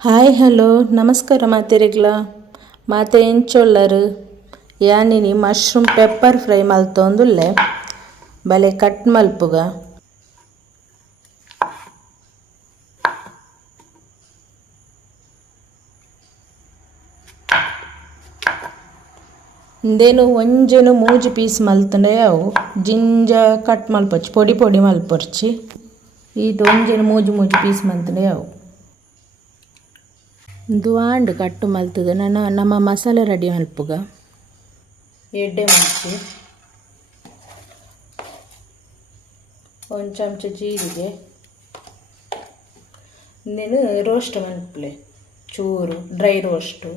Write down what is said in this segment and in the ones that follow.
Hi hello ನಮಸ್ಕಾರ ಮಾತೆರೆಗ್ಲ ಮಾತೆ ಎಂಚೊಲ್ಲರು ಯಾನಿನಿ mushroom pepper fry ಮಲ್ತೊಂದುಲ್ಲೆ ಬಲೆ ಕಟ್ ಮಲ್ಪುಗ ಇಂದೇನು ಒಂಜೆನು ಮೂಜಿ ಪೀಸ್ ಮಲ್ತಂಡೆ ಅವು ಜಿಂಜ ಕಟ್ ಮಲ್ಪೊಚ್ಚಿ ಪೊಡಿ ಪೊಡಿ ಮಲ್ಪೊರ್ಚಿ ಈತ ಒಂಜೆನು ಮೂಜಿ ಮೂಜಿ ಪೀಸ್ ಮಲ್ತಂಡೆ ಅವು ದುವಾಂಡ್ ಕಟ್ಟು ಮಲ್ತುದು ನಮ್ಮ ಮಸಾಲೆ ರೆಡಿ ಮಲ್ಪುಗ ಎಡ್ಡೆ ಮುಚ್ಚಿ ಒಂದು ಚಮಚ ಜೀರಿಗೆ ಇನ್ನೇನು ರೋಸ್ಟ್ ಮಲ್ಪಲೆ ಚೂರು ಡ್ರೈ ರೋಸ್ಟು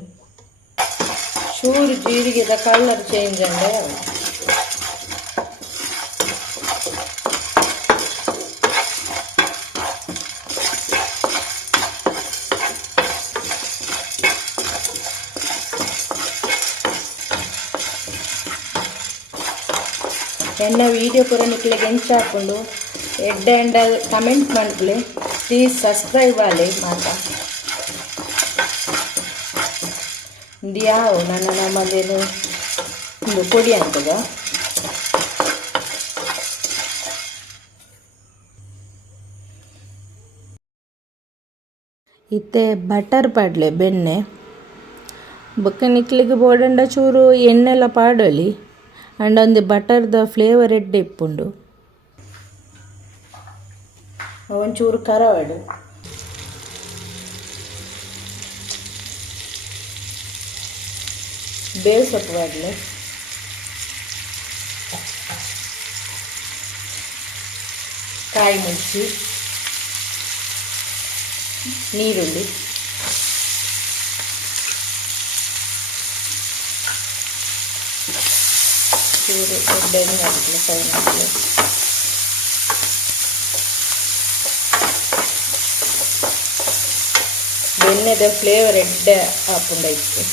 ಚೂರು ಜೀರಿಗೆದ ಕಲರ್ ಚೇಂಜ್ ಅಂದರೆ ಎನ್ನ ವೀಡಿಯೋ ಪೂರ ನಿಕ್ಲೆಗೆ ಎಂಚ ಹಾಕೊಂಡು ಎಡ್ಡೆ ಎಂಡಲ್ ಕಮೆಂಟ್ ಮಾಡ್ಲಿ ಪ್ಲೀಸ್ ಸಬ್ಸ್ಕ್ರೈಬ್ ಆಲೆ ಮಾತ ಯಾವ ನನ್ನ ನಮ್ಮದೇನು ಒಂದು ಪೊಡಿ ಅಂತದ ಇತ್ತೆ ಬಟರ್ ಪಾಡ್ಲೆ ಬೆಣ್ಣೆ ಬೊಕ್ಕ ನಿಕ್ಲಿಗೆ ಬೋಡಂಡ ಚೂರು ಎಣ್ಣೆಲ್ಲ ಪಾಡೊಲಿ ಅಂಡ್ ಒಂದು ಬಟರ್ದ ಫ್ಲೇವರ್ ಎಡ್ಡೆ ಇಪ್ಪುಂಡು ಒಂಚೂರು ಕರಾವಡು ಬೇವು ಸೊಪ್ಪು ಬಾಡಲೆ ಕಾಯಿ ಮೆಣಸಿ ನೀರುಳ್ಳಿ ಚೂರು ಎಣ್ಣೆ ಹಾಕಲಿ ಫ್ರೈ ಮಾಡಲಿ ಬೆಣ್ಣೆದ ಫ್ಲೇವರ್ ಎಡ್ಡೆ ಹಾಕೊಂಡ ಇತ್ತು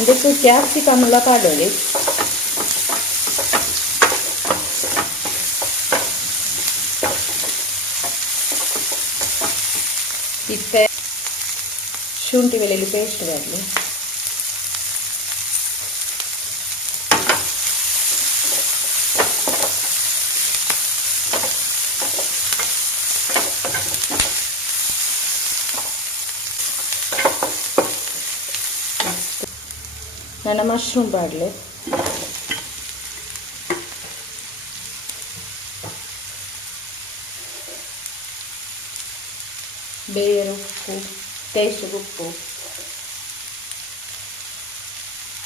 ಇದಕ್ಕೆ ಕ್ಯಾಪ್ಸಿಕಮ್ ಎಲ್ಲ ಪಾಡೋಳಿ ಇತ್ತೆ ಶುಂಠಿ ಬೆಳ್ಳುಳ್ಳಿ ಪೇಸ್ಟ್ ಬರಲಿ ನನ್ನ ಮಶ್ರೂಮ್ ಬಾಡಲೆ ಬೇರು ಉಪ್ಪು ಟೇಸ್ಟ್ ಉಪ್ಪು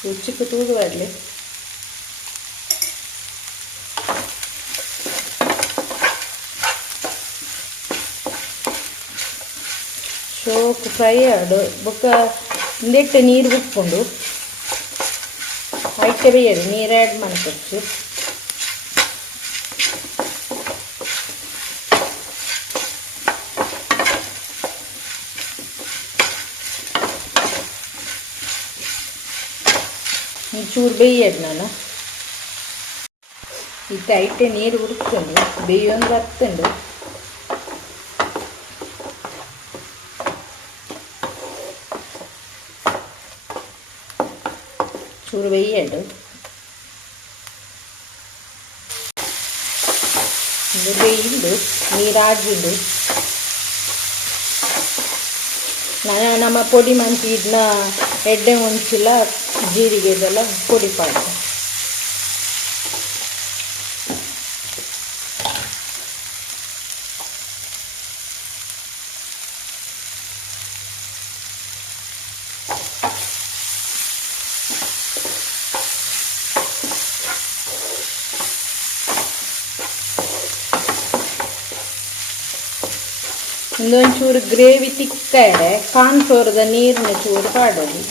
ರುಚಿಗೆ ತೂದು ಬಾಡಲೆ ಸೋಪು ಫ್ರೈ ಆಡು ಬೊಕ್ಕ ಒಂದೆಟ್ಟು ನೀರು ಉಪ್ಪುಂಡು ಐಟೆ ಬೇಯದು ನೀರು ಆ್ಯಡ್ ಮಾಡ್ಕೊಚ್ಚು ಚೂರು ಬೇಯದು ನಾನು ಇತ್ತೆ ಐಟೆ ನೀರು ಉರುಕೊಂಡು ಬೇಯೊಂದು ಹತ್ತುಂಡು ಚೂರು ಬೇಯಡು ಬೇಯಿಂದು ನೀರಾಗಿಂದು ನಾನು ನಮ್ಮ ಪೊಡಿ ಮಂಚಿ ಇದನ್ನ ಎಡ್ಡೆ ಮುಂಚಿಲ್ಲ ಜೀರಿಗೆ ಇದೆಲ್ಲ ಪೊಡಿ ಪಾಡು ಒಂಚೂರು ಗ್ರೇವಿ ತಿಕ್ಕಾರೆ ಕಾರ್ನ್ಫ್ಲೋರ್ದ ನೀರಿನ ಚೂರು ಪಾಡೋದು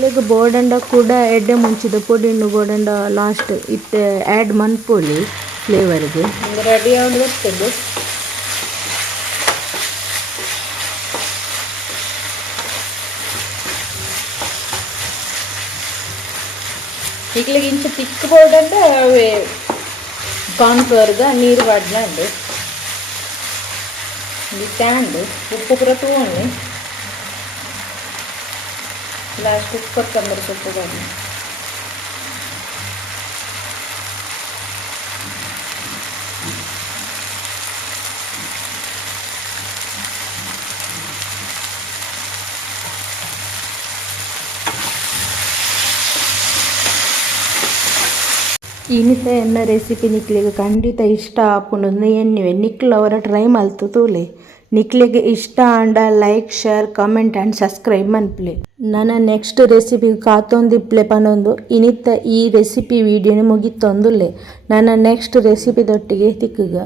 ನಿಕ್ಲೆಗ್ ಬೋಡಂಡ ಕೂಡ ಎಡ್ಡೆ ಮುಂಚಿದ ಪೊಡಿಂಡು ಬೋಡಂಡ ಲಾಸ್ಟ್ ಇತ್ತೆ ಆ್ಯಡ್ ಮನ್ಪೊಲಿ ಫ್ಲೇವರ್ಗೆ ರೆಡಿ ಆಗಿ ಬರ್ತದೆ. ನಿಕ್ಲೆಗ್ ಇಂಚ ತಿಕ್ಕ ಬೋಡಂಡ ಅವೇ ಕಾರ್ನ್ಫ್ಲವರ್ದ ನೀರು ಬಾಡ್ನಂಡು ಟ್ಯಾಂಡು ಉಪ್ಪು ಪೂರ ತಗೊಂಡು ಲಾಸ್ಟ್ ಕೊತ್ತಂಬರಿ ಸೊಪ್ಪು ಬಾಡಿ ಇನ್ನಿತ ಎನ್ನ ರೆಸಿಪಿ ನಿಕ್ಲಿಗೆ ಖಂಡಿತ ಇಷ್ಟ ಆಪುಂಡು ಎನ್ನಿವೆ ನಿಕ್ಲು ಅವರ ಟ್ರೈ ಮಲ್ತು ತೂಲೆ. ನಿಕ್ಲಿಗೆ ಇಷ್ಟ ಆಂಡ like share comment and subscribe ಮನ್ಪುಲೆ. ನನ್ನ ನೆಕ್ಸ್ಟ್ ರೆಸಿಪಿ ಕಾತೊಂದಿಪ್ಲೆ ಪನೊಂದು ಇನ್ನಿತ ಈ ರೆಸಿಪಿ ವಿಡಿಯೋನ ಮುಗಿತೊಂದುಲ್ಲೆ. ನನ್ನ ನೆಕ್ಸ್ಟ್ ರೆಸಿಪಿದೊಟ್ಟಿಗೆ ತಿಕ್ಕುಗ.